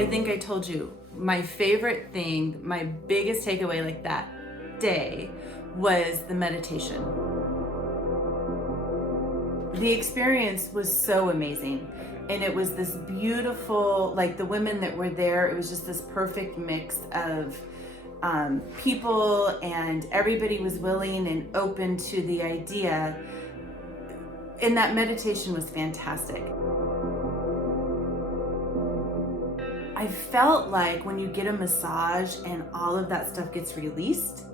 I think I told you, my favorite thing, my biggest takeaway like that day was the meditation. The experience was so amazing. And it was this beautiful, like the women that were there, it was just this perfect mix of people, and everybody was willing and open to the idea. And that meditation was fantastic. I felt like when you get a massage and all of that stuff gets released,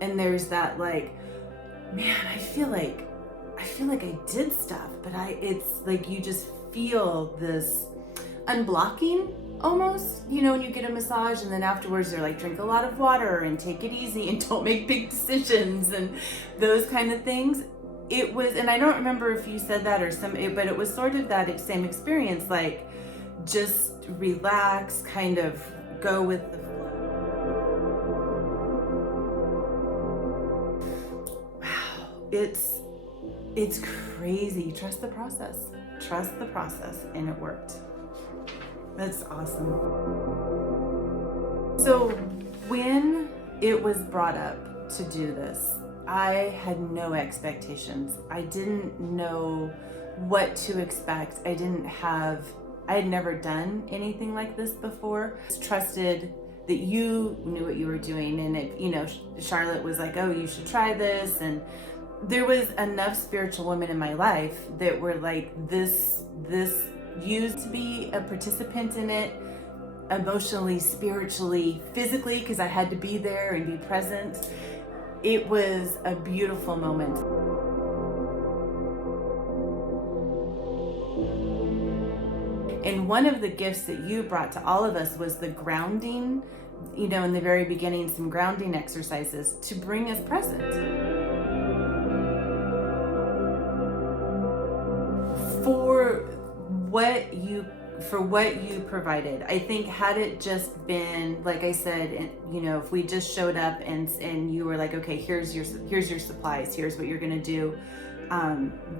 and there's that like, man, I feel like I did stuff, but it's like you just feel this unblocking almost, you know, when you get a massage, and then afterwards they're like, drink a lot of water and take it easy and don't make big decisions and those kind of things. It was, and I don't remember if you said that or but it was sort of that same experience, like just relax, kind of go with the flow. Wow, it's crazy. Trust the process, and it worked. That's awesome. So when it was brought up to do this, I had no expectations. I didn't know what to expect. I had never done anything like this before. Just trusted that you knew what you were doing, and if, you know, Charlotte was like, oh, you should try this, and there was enough spiritual women in my life that were like, this used to be a participant in it, emotionally, spiritually, physically, because I had to be there and be present. It was a beautiful moment. And one of the gifts that you brought to all of us was the grounding, you know, in the very beginning, some grounding exercises to bring us present. For what you provided, I think, had it just been, like I said, you know, if we just showed up and you were like, okay, here's your supplies, here's what you're gonna do,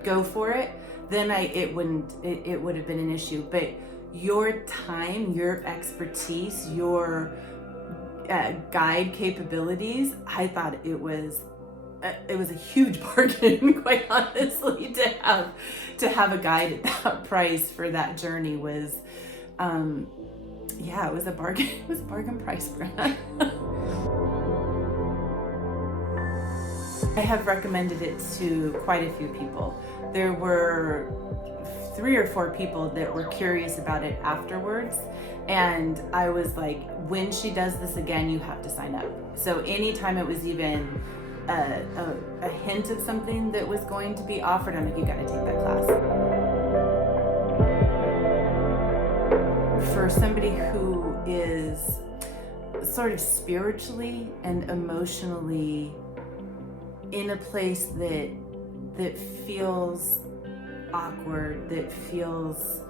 go for it, then it would have been an issue. But your time, your expertise, your guide capabilities, I thought it was a huge bargain, quite honestly, to have a guide at that price for that journey was, it was a bargain. It was a bargain price, Briana. I have recommended it to quite a few people. There were 3 or 4 people that were curious about it afterwards, and I was like, when she does this again, you have to sign up. So anytime it was even a hint of something that was going to be offered, I'm like, you gotta take that class. For somebody who is sort of spiritually and emotionally in a place that feels awkward, that feels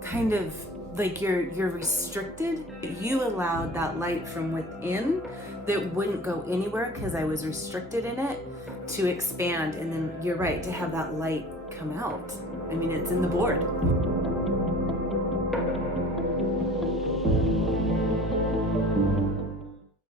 kind of like you're restricted, you allowed that light from within that wouldn't go anywhere because I was restricted in it to expand. And then you're right, to have that light come out. I mean, it's in the board.